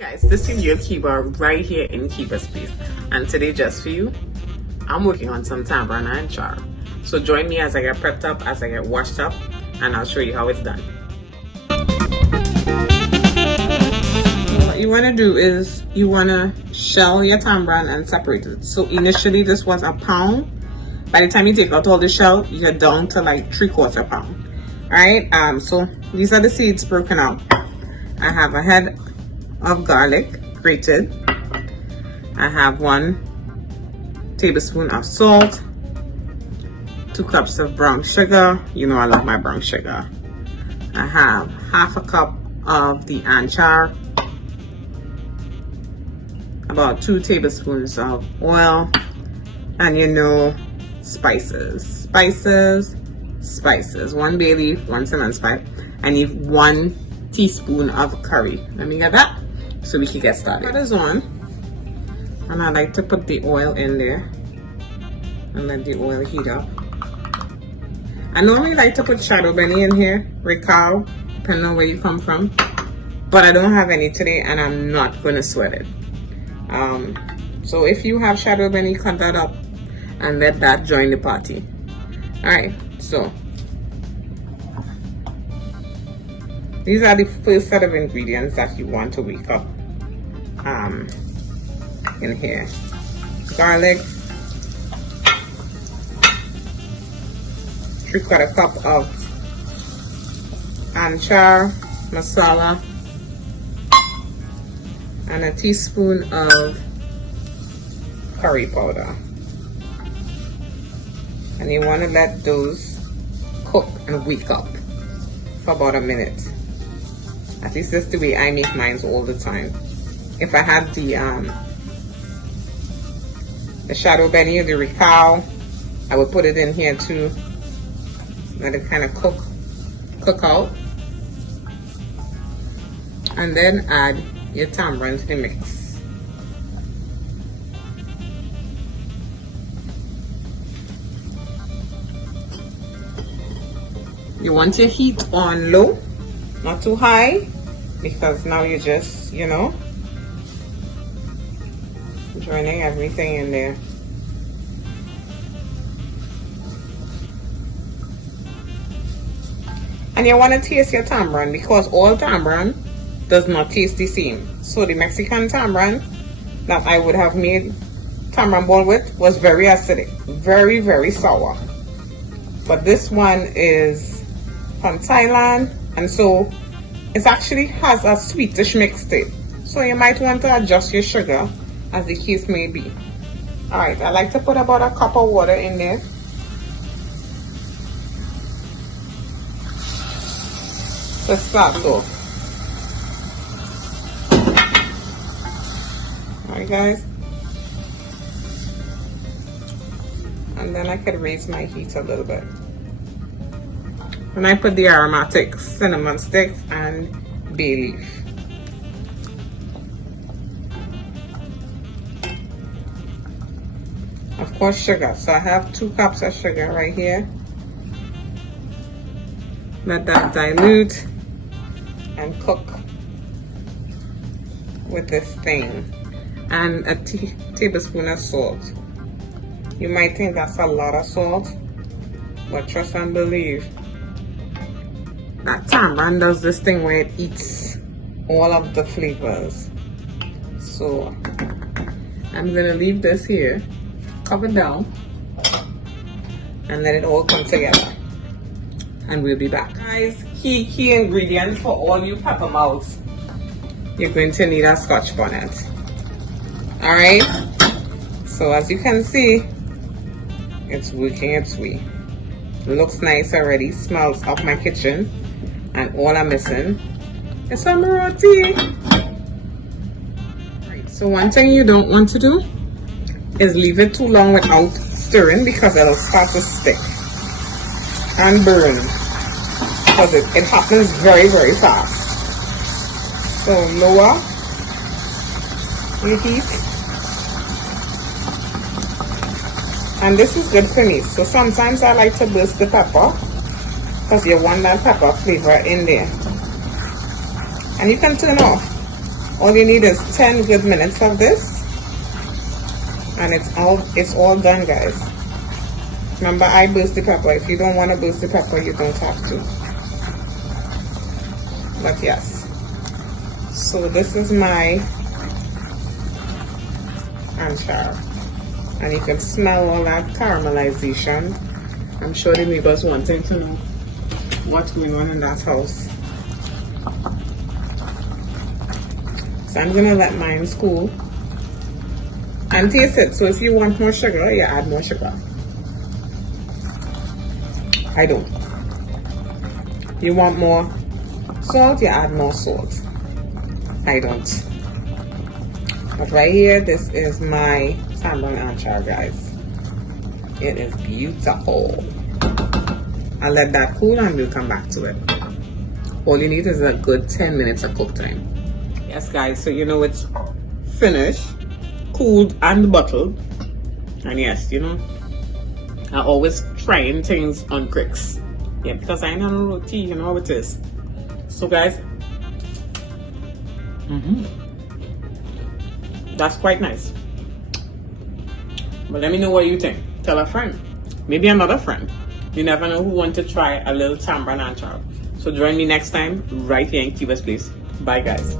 Guys, this is your Kiba right here in Kiba Space, and today just for you, I'm working on some tamarind anchar. So join me as I get prepped up, as I get washed up, and I'll show you how it's done. So what you want to do is you want to shell your tamarind and separate it. So initially this was a pound. By the time you take out all the shell, you're down to like 3/4 pound. Alright, so these are the seeds broken out. I have a head of garlic grated. I have 1 tablespoon of salt, 2 cups of brown sugar. You know I love my brown sugar. I have 1/2 cup of the anchar, about 2 tablespoons of oil, and you know, spices. 1 bay leaf, 1 cinnamon spice. I need 1 teaspoon of curry. Let me get that so we can get started. That is on, and I like to put the oil in there and let the oil heat up. I normally like to put shadow benny in here, recall, depending on where you come from, but I don't have any today and I'm not going to sweat it. So if you have shadow benny, cut that up and let that join the party. Alright, so these are the first set of ingredients that you want to wake up in here. Garlic, 3/4 cup of amchar, massala, and a teaspoon of curry powder. And you want to let those cook and wake up for about a minute. At least that's the way I make mine all the time. If I had the shadow benny or the recall, I would put it in here too. Let it kind of cook out. And then add your tamarind to the mix. You want your heat on low, not too high, because now you're just, you know, joining everything in there. And you want to taste your tamarind, because all tamarind does not taste the same. So the Mexican tamarind that I would have made tamarind ball with was very acidic, very, very sour. But this one is from Thailand, and so it actually has a sweetish mix to it. So you might want to adjust your sugar as the case may be. Alright, I like to put about 1 cup of water in there. To start off. Alright guys. And then I could raise my heat a little bit. And I put the aromatic cinnamon sticks and bay leaf. Of course, sugar. So I have 2 cups of sugar right here. Let that dilute and cook with this thing. And a tablespoon of salt. You might think that's a lot of salt, but trust and believe. That tamarind does this thing where it eats all of the flavors. So I'm gonna leave this here, covered down, and let it all come together. And we'll be back. Guys, key ingredient for all you pepper mouths. You're going to need a scotch bonnet. Alright? So as you can see, it's working its way. Looks nice already, smells up my kitchen. And all I'm missing is some roti. Right, so one thing you don't want to do is leave it too long without stirring, because it'll start to stick and burn, because it happens very, very fast. So lower your heat. And this is good for me. So sometimes I like to burst the pepper, because you want that pepper flavor in there. And you can turn off. All you need is 10 good minutes of this, and it's all done, guys. Remember, I burst the pepper. If you don't want to burst the pepper, you don't have to. But yes. So this is my anchar. And you can smell all that caramelization. I'm sure the neighbors wanting to know what's going on in that house. So I'm gonna let mine cool and taste it. So if you want more sugar, you add more sugar. I don't. You want more salt, you add more salt. I don't. But right here, this is my Tamarind Anchar, guys. It is beautiful. I'll let that cool and we'll come back to it. All you need is a good 10 minutes of cook time. Yes, guys, so you know it's finished, cooled and bottled. And yes, you know, I always trying things on cricks. Yeah, because I know roti, you know how it is. So guys, that's quite nice. But let me know what you think. Tell a friend, maybe another friend. You never know who wants to try a little Tamarind Anchar. So join me next time right here in Kiba's place. Bye, guys.